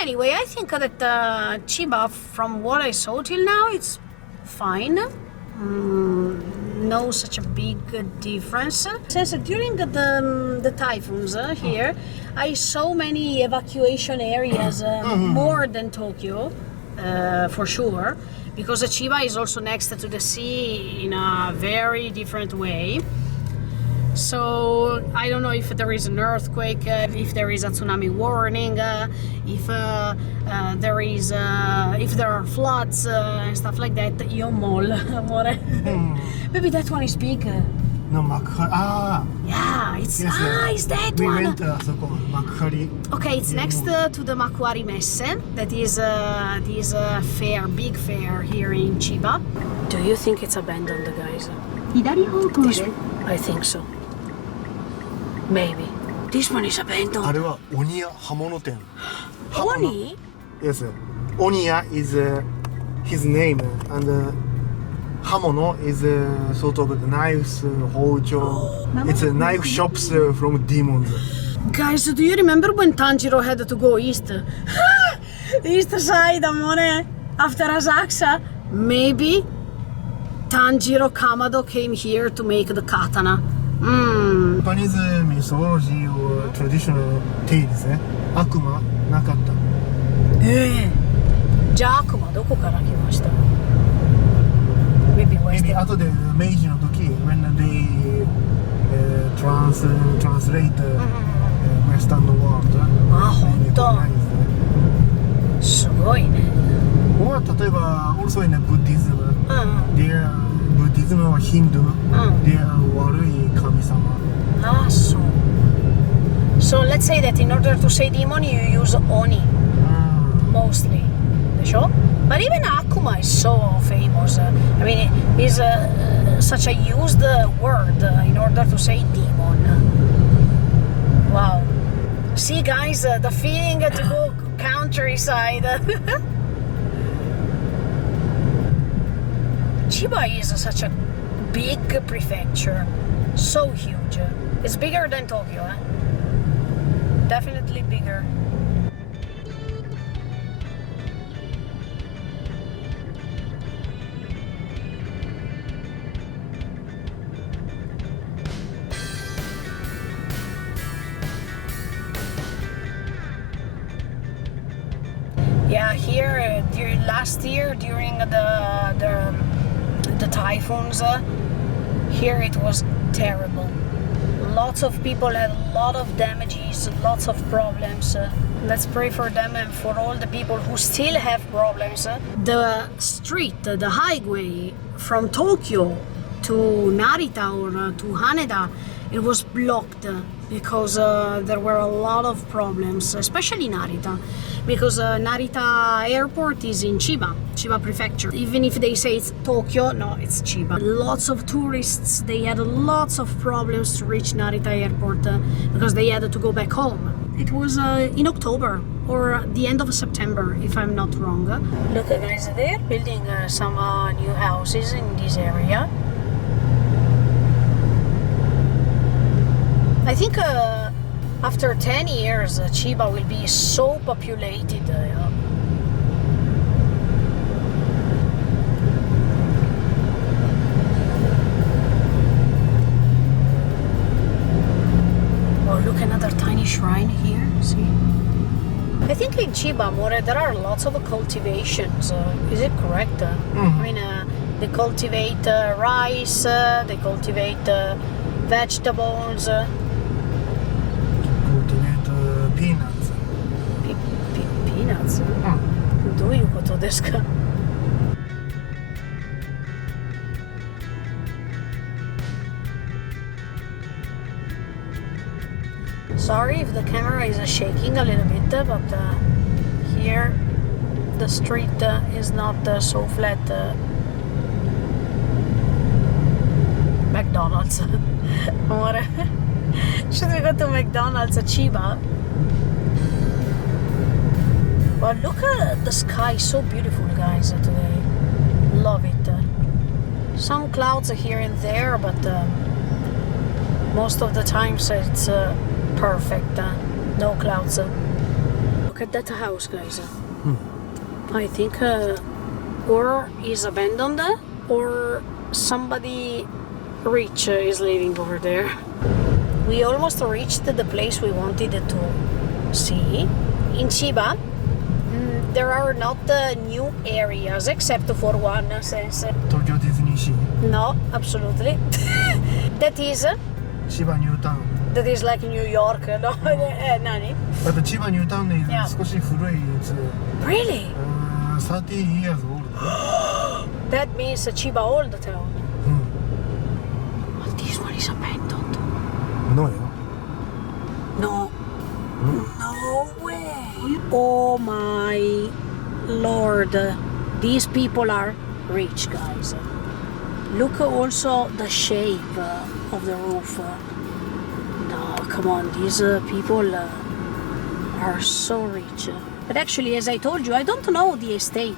anyway, I think that Chiba, from what I saw till now, it's fine. No such a big difference. Since during the typhoons here, I saw many evacuation areas, more than Tokyo, for sure, because Chiba is also next to the sea in a very different way. So I don't know if there is an earthquake, if there is a tsunami warning, if there are floods and stuff like that. Io mall, amore. Maybe that one is big. No, Makhari. Yeah, it's Yes, it's that we one. went Makhari. Okay, it's next to the Makuari Messe. That is this fair, big fair here in Chiba. Do you think it's abandoned, guys? This, I think so. Maybe. This one is あ abandoned. れはオニヤ刃物店。 Oni? Yes. Oniya is his name, and Hamono is sort of the knives, hojo. It's knife shops from demons. Guys, do you remember when Tanjiro had to go east? East side, amore. After Asakusa? Maybe Tanjiro Kamado came here to make the katana. Japanese mythology or traditional tales ね。悪魔なかった。じゃあ悪魔どこから来ました？ Maybe Maybe 後で明治の時 when they translate Western world. あ、本当。すごいね。Or 例えば also in Buddhism, their Buddhism or Hindu, they are 悪い神様。Ah, so. So let's say that in order to say demon, you use Oni mostly, sure? But even Akuma is so famous. I mean, it's such a used word in order to say demon. Wow. See, guys, the feeling to go countryside. Chiba is such a big prefecture, so huge. It's bigger than Tokyo, eh? Definitely bigger. Yeah, here during last year during the typhoons, here it was terrible. Lots of people had a lot of damages, lots of problems. Let's pray for them and for all the people who still have problems. The street, the highway from Tokyo to Narita or to Haneda, it was blocked because there were a lot of problems, especially Narita, because Narita airport is in Chiba prefecture. Even if they say it's Tokyo, no, it's Chiba. Lots of tourists, they had lots of problems to reach Narita airport because they had to go back home. It was in October or the end of September, if I'm not wrong. Look, guys, they're building some new houses in this area. I think after 10 years, Chiba will be so populated. Oh, look, another tiny shrine here. See? I think in Chiba, amore, there are lots of cultivations. Is it correct? I mean, they cultivate rice, they cultivate vegetables. Peanuts. Peanuts? どういうことですか? Sorry if the camera is shaking a little bit, but here the street is not so flat. McDonald's. Should we go to McDonald's at Chiba? Well, look at the sky, so beautiful, guys, today. Love it. Some clouds here and there, but most of the times it's perfect. No clouds. Look, Look at that house, guys. I think or is abandoned or somebody rich is living over there. We almost reached the place we wanted to see. In Chiba, there are not new areas except for one sense. Tokyo Disney Sea. No, absolutely. That is Chiba New Town. That is like New York, no? Nani? But the Chiba New Town is Yeah. 少し古い。It's Really? 30 years old. That means Chiba old town. But this one is abandoned. No, yo. No. No way. Oh my lord. These people are rich, guys. Look also the shape of the roof. No, come on, these people are so rich. But actually, as I told you, I don't know the estate.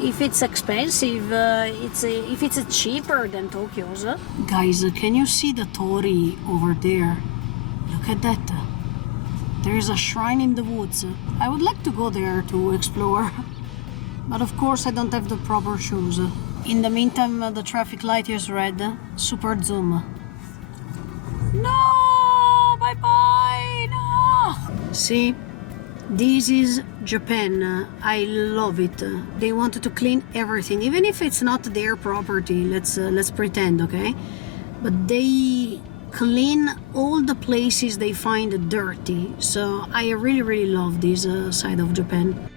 If it's expensive, if it's cheaper than Tokyo's. Guys, can you see the torii over there? Look at that. There is a shrine in the woods. I would like to go there to explore. But of course, I don't have the proper shoes. In the meantime, the traffic light is red. Super zoom. No! Bye-bye! No! See? This is Japan. I love it. They wanted to clean everything, even if it's not their property. Let's pretend, okay? But they clean all the places they find dirty. So I really love this side of Japan.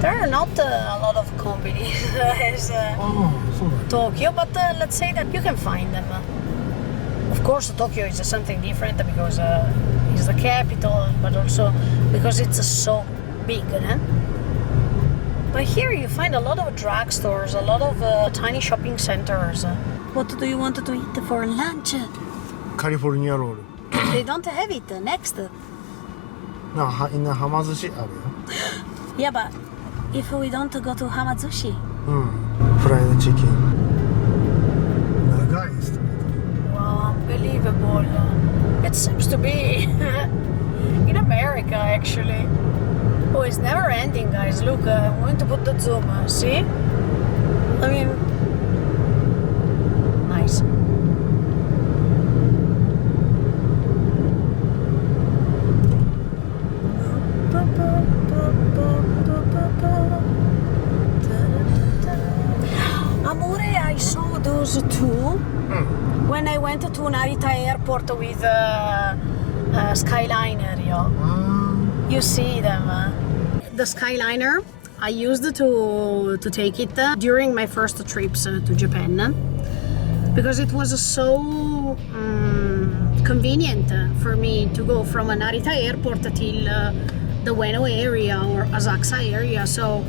There are not a lot of convenies as Tokyo, but let's say that you can find them. Of course, Tokyo is something different because it's the capital, but also because it's so big. But here you find a lot of drugstores, a lot of tiny shopping centers. What do you want to eat for lunch? California roll. They don't have it next. No, in the hamazushi あるよ。 Yeah, but if we don't go to Hamazushi. Fried chicken. 長いストレート。 Wow, unbelievable. It seems to be in America, actually. Oh, it's never ending, guys. Look, I'm going to put the zoom. See? I mean, nice. Amore, I saw those two when I went to Narita airport with Skyliner. You see them. The Skyliner, I used to take it during my first trips to Japan because it was so convenient for me to go from Narita airport till the Ueno area or Asakusa area. So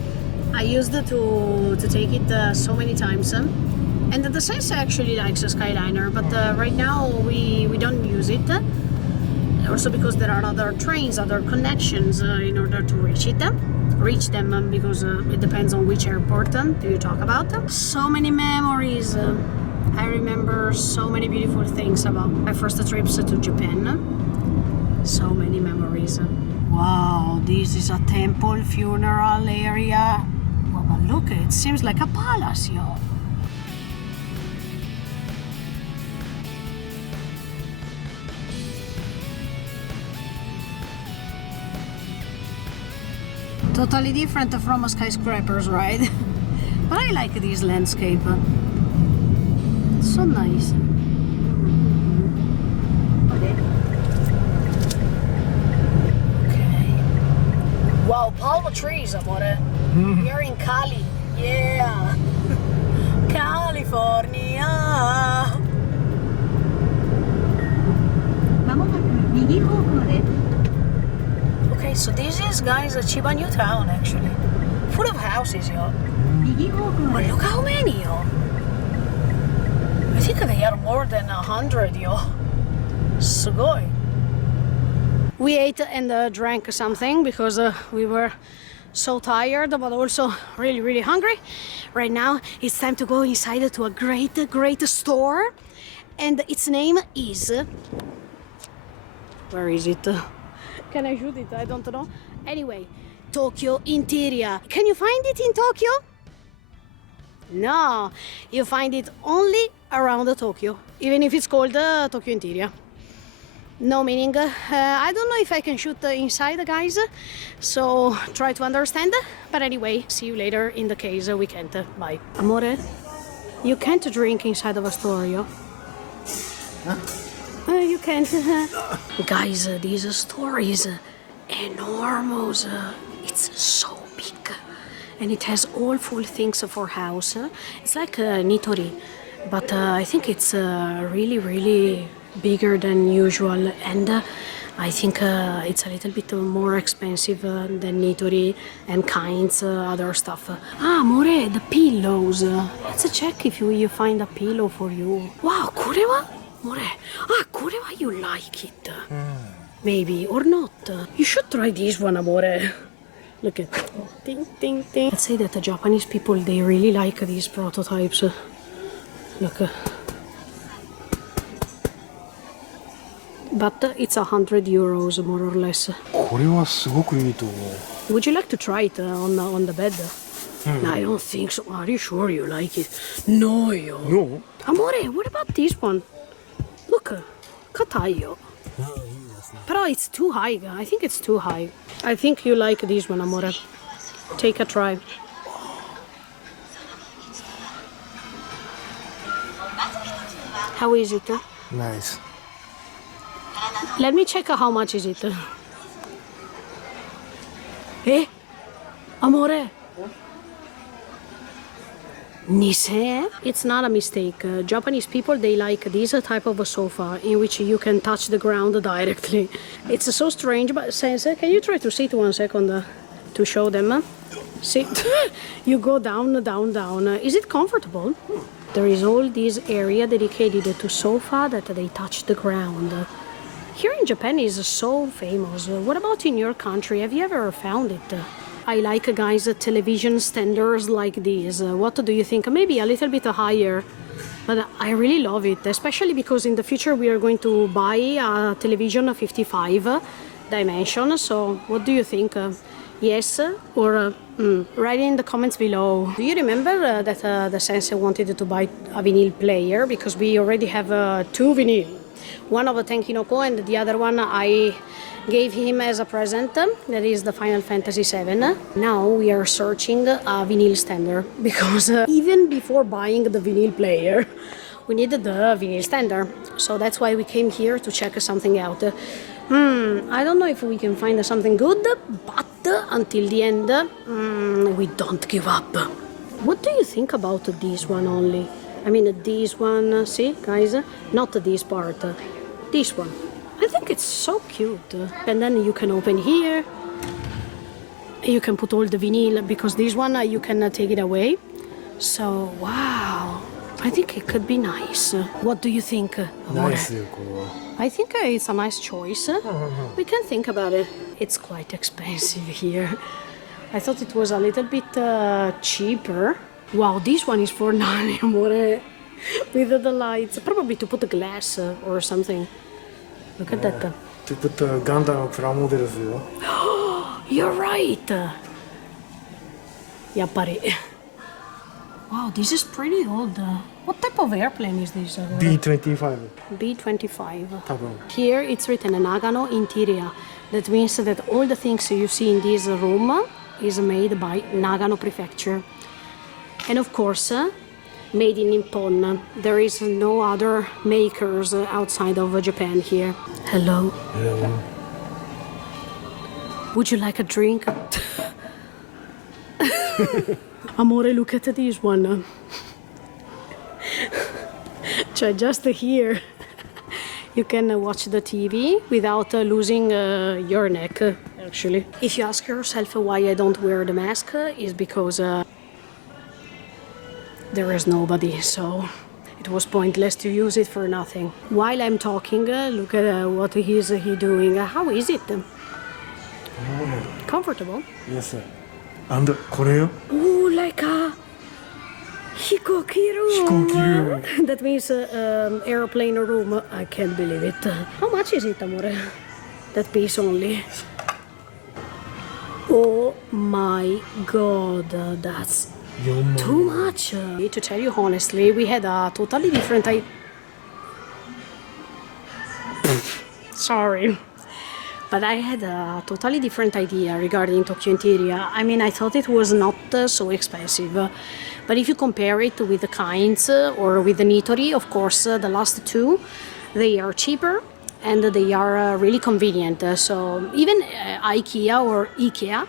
I used to take it so many times. And the sensei actually likes a Skyliner, but right now we don't use it. Also because there are other trains, other connections in order to reach them because it depends on which airport do you talk about. So many memories. I remember so many beautiful things about my first trips to Japan. So many memories. Wow, this is a temple funeral area. Well, but look, it seems like a palace, yo. Totally different from skyscrapers, right? But I like this landscape. So nice. Okay. Wow, palm trees, amore. We are in Cali. Yeah. California. Okay, Alright, so this is, guys, a Chiba new town, actually. Full of houses, yo. But look how many, yo. I think they are more than 100, yo. Sugoi. We ate and drank something because we were so tired, but also really, really hungry. Right now, it's time to go inside to a great store. And its name is... Where is it? Can I shoot it? I don't know. Anyway, Tokyo Interior. Can you find it in Tokyo? No, you find it only around Tokyo, even if it's called Tokyo Interior. No meaning. I don't know if I can shoot inside, guys, so try to understand. But anyway, see you later in the case we can't. Bye. Amore, you can't drink inside of a store, yo. Huh? You can't. Guys, this store is enormous. It's so big. And it has all full things for house. It's like Nitori, but I think it's really bigger than usual, and I think it's a little bit more expensive than Nitori and Kind's other stuff. More, the pillows. Let's check if you find a pillow for you. Wow, Kurewa? More, Kurewa, you like it. Maybe, or not. You should try this one, Amore. Look at ting, ting, ting. Let's say that the Japanese people, they really like these prototypes. Look. But it's 100 euros, more or less. これはすごくいいと思う。 Would you like to try it on the bed? I don't think so. Are you sure you like it? No, yo. No? Amore, what about this one? Look, katai, yo. But it's too high. I think it's too high. I think you like this one, Amore. Take a try. How is it? Nice. Let me check how much is it. Eh? Amore? Nise? It's not a mistake. Japanese people, they like this type of a sofa in which you can touch the ground directly. It's so strange, but Sensei, can you try to sit 1 second to show them? Sit. You go down. Is it comfortable? There is all this area dedicated to sofa that they touch the ground. Here in Japan is so famous. What about in your country? Have you ever found it? I like, guys, television standards like this. What do you think? Maybe a little bit higher, but I really love it, especially because in the future we are going to buy a television 55 dimension. So what do you think? Yes or write in the comments below. Do you remember that the sensei wanted to buy a vinyl player because we already have 2 vinyl? One of Tenkinoko and the other one I gave him as a present. That is the Final Fantasy VII. Now we are searching a vinyl stander because even before buying the vinyl player, we needed the vinyl stander. So that's why we came here to check something out. I don't know if we can find something good, but until the end, we don't give up. What do you think about this one only? I mean, this one, see, guys? Not this part, this one. I think it's so cute. And then you can open here. You can put all the vinyl, because this one, you can take it away. So, wow. I think it could be nice. What do you think? Nice. I think it's a nice choice. We can think about it. It's quite expensive here. I thought it was a little bit cheaper. Wow, this one is for Nani, amore. With the lights. Probably to put a glass or something. Look at that. To put the Gundam Pramodels. You're right. Yappari. Wow, this is pretty old. What type of airplane is this? B-25. B-25. 多分. Here it's written Nagano Interior. That means that all the things you see in this room is made by Nagano Prefecture. And of course, made in Nippon. There is no other makers outside of Japan here. Hello. Hello. Would you like a drink? Amore, look at this one. Just here. You can watch the TV without losing your neck. actually. If you ask yourself why I don't wear the mask, is because there is nobody, so it was pointless to use it for nothing. While I'm talking, look at what is he doing. How is it? Comfortable? Yes, sir. And これよ。 Oh, like a hikoki room. That means airplane room. I can't believe it. How much is it, amore? That piece only. Oh my god, that's too much. To tell you honestly, we had a totally different Sorry. But I had a totally different idea regarding Tokyo Interior. I mean, I thought it was not so expensive. But if you compare it with the Kinds or with the Nitori, of course, the last two, they are cheaper and they are really convenient. So even IKEA or IKEA,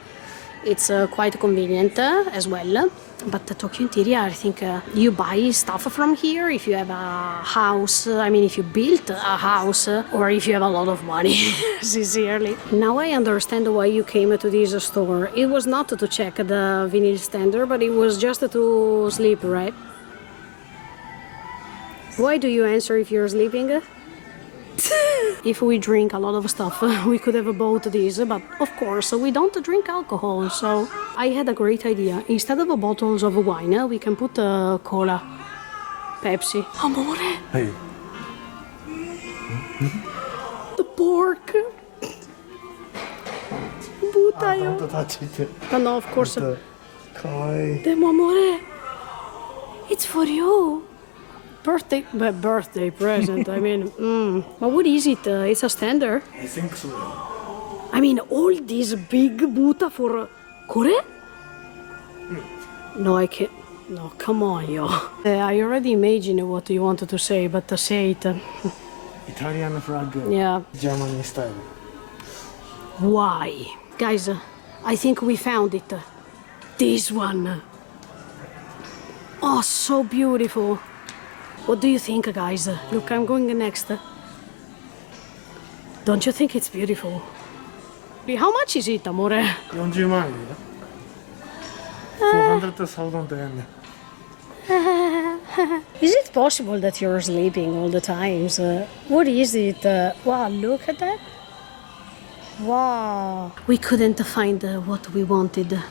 it's quite convenient as well. But the Tokyo Interior, I think you buy stuff from here if you have a house. I mean, if you built a house or if you have a lot of money, sincerely. Now I understand why you came to this store. It was not to check the vinyl standard, but it was just to sleep, right? Why do you answer if you're sleeping? If we drink a lot of stuff, we could have bought this, but of course we don't drink alcohol, so I had a great idea. Instead of bottles of wine, we can put cola, Pepsi. Amore! Hey. The pork! Butayo! Don't touch it. No, of course. Kawaii. Demo, amore! It's for you! Birthday present, I mean, but what is it? It's a standard? I think so. I mean, all this big buta for Kore? No, I can't. No, come on, yo. I already imagine what you wanted to say, but say it. Italian flag. Yeah. Germany style. Why? Guys, I think we found it. This one. Oh, so beautiful. What do you think, guys? Look, I'm going next. Don't you think it's beautiful? How much is it, amore? 40万円だよ。400,000 yen. Is it possible that you're sleeping all the times? What is it? Wow, look at that. Wow. We couldn't find what we wanted.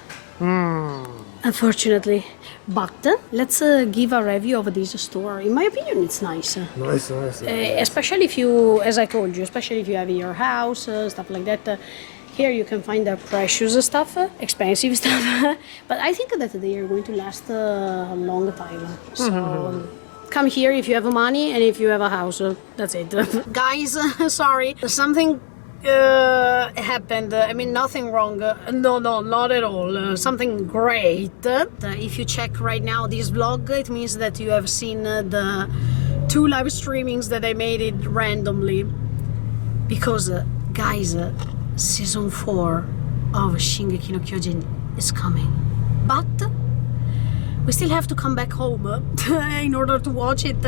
Unfortunately. But let's give a review of this store. In my opinion, it's nice. Nice. Especially if you, as I told you, especially if you have your house, stuff like that. Here you can find the precious stuff, expensive stuff. But I think that they are going to last a long time. So come here if you have money and if you have a house. That's it. Guys, sorry. Something happened. I mean, nothing wrong. No, not at all. Something great. If you check right now this vlog, it means that you have seen the 2 live streamings that I made it randomly. Because, guys, season 4 of Shingeki no Kyojin is coming. But we still have to come back home in order to watch it.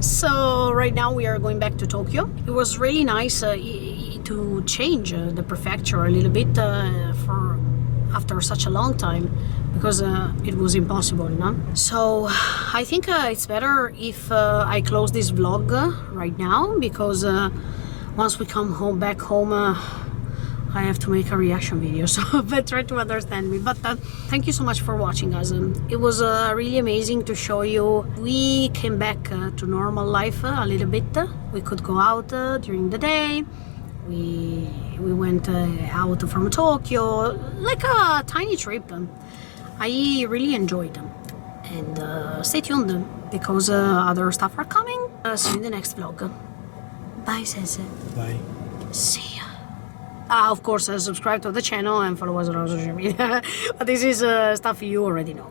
So right now we are going back to Tokyo. It was really nice to change the prefecture a little bit for after such a long time, because it was impossible, no? So I think it's better if I close this vlog right now, because once we come back home, I have to make a reaction video, so but try to understand me. But thank you so much for watching, guys. It was really amazing to show you. We came back to normal life a little bit. We could go out during the day. We went out from Tokyo, like a tiny trip. I really enjoyed them. And stay tuned, because other stuff are coming. See you in the next vlog. Bye, Sensei. Bye. See ya. Of course, subscribe to the channel and follow us on social media. But this is stuff you already know.